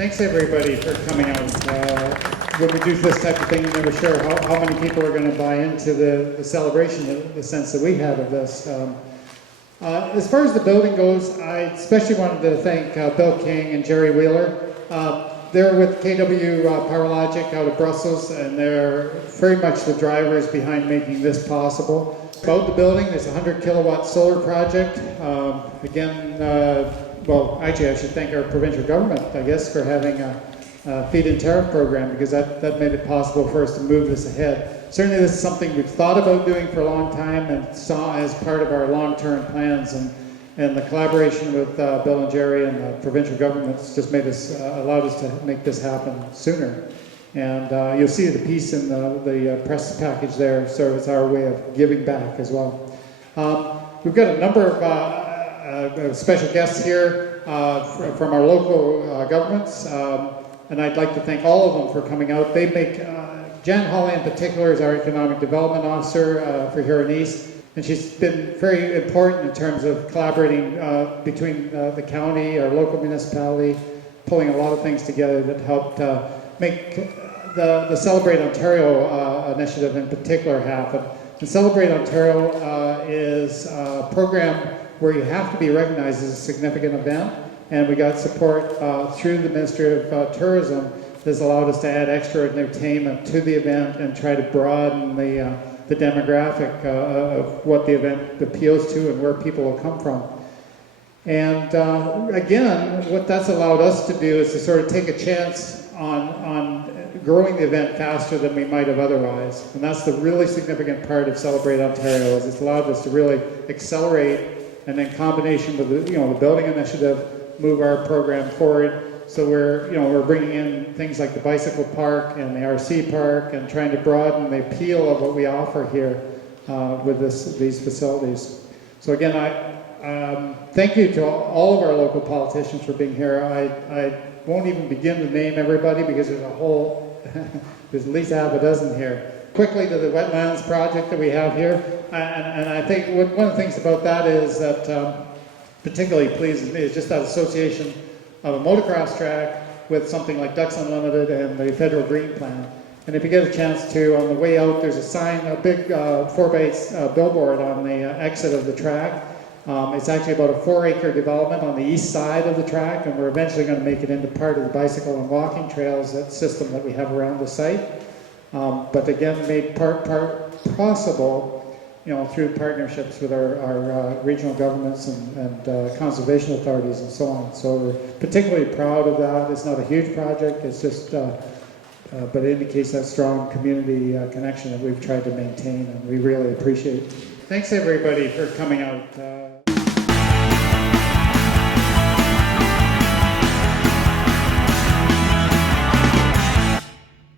Thanks everybody for coming out. When we do this type of thing, you're never sure how many people are going to buy into the celebration, the sense that we have of this. As far as the building goes, I especially wanted to thank Bill King and Jerry Wheeler. They're with KW PowerLogic out of Brussels, and they're very much the drivers behind making this possible. About the building, there's a 100 kilowatt solar project. Well, actually I should thank our provincial government, I guess, for having a feed-in tariff program, because that made it possible for us to move this ahead. Certainly this is something we've thought about doing for a long time and saw as part of our long-term plans, and the collaboration with Bill and Jerry and the provincial governments just made us, allowed us to make this happen sooner. And you'll see the piece in the press package there, so it's our way of giving back as well. We've got a number of special guests here from our local governments, and I'd like to thank all of them for coming out. They make, Jan Hawley in particular is our Economic Development Officer for here in East, and she's been very important in terms of collaborating between the county, our local municipality, pulling a lot of things together that helped make the Celebrate Ontario initiative in particular happen. And Celebrate Ontario is a program where you have to be recognized as a significant event, and we got support through the Ministry of Tourism that's allowed us to add extra entertainment to the event and try to broaden the demographic of what the event appeals to and where people will come from. And again, what that's allowed us to do is to sort of take a chance on growing the event faster than we might have otherwise. And that's the really significant part of Celebrate Ontario, is it's allowed us to really accelerate, and in combination with the building initiative, move our program forward. So we're bringing in things like the bicycle park and the RC park, and trying to broaden the appeal of what we offer here with these facilities. So again, I thank you to all of our local politicians for being here. I won't even begin to name everybody, because there's a whole, there's at least half a dozen here. Quickly to the wetlands project that we have here, and I think one of the things about that is that particularly pleasing me is just that association of a motocross track with something like Ducks Unlimited and the Federal Green Plan. And if you get a chance to, on the way out, there's a sign, a big 4x8 billboard on the exit of the track. It's actually about a 4-acre development on the east side of the track, and we're eventually going to make it into part of the bicycle and walking trails, that system that we have around the site. But again, made part possible, through partnerships with our regional governments and conservation authorities and so on. So we're particularly proud of that. It's not a huge project, it's just, but it indicates that strong community connection that we've tried to maintain, and we really appreciate it. Thanks everybody for coming out.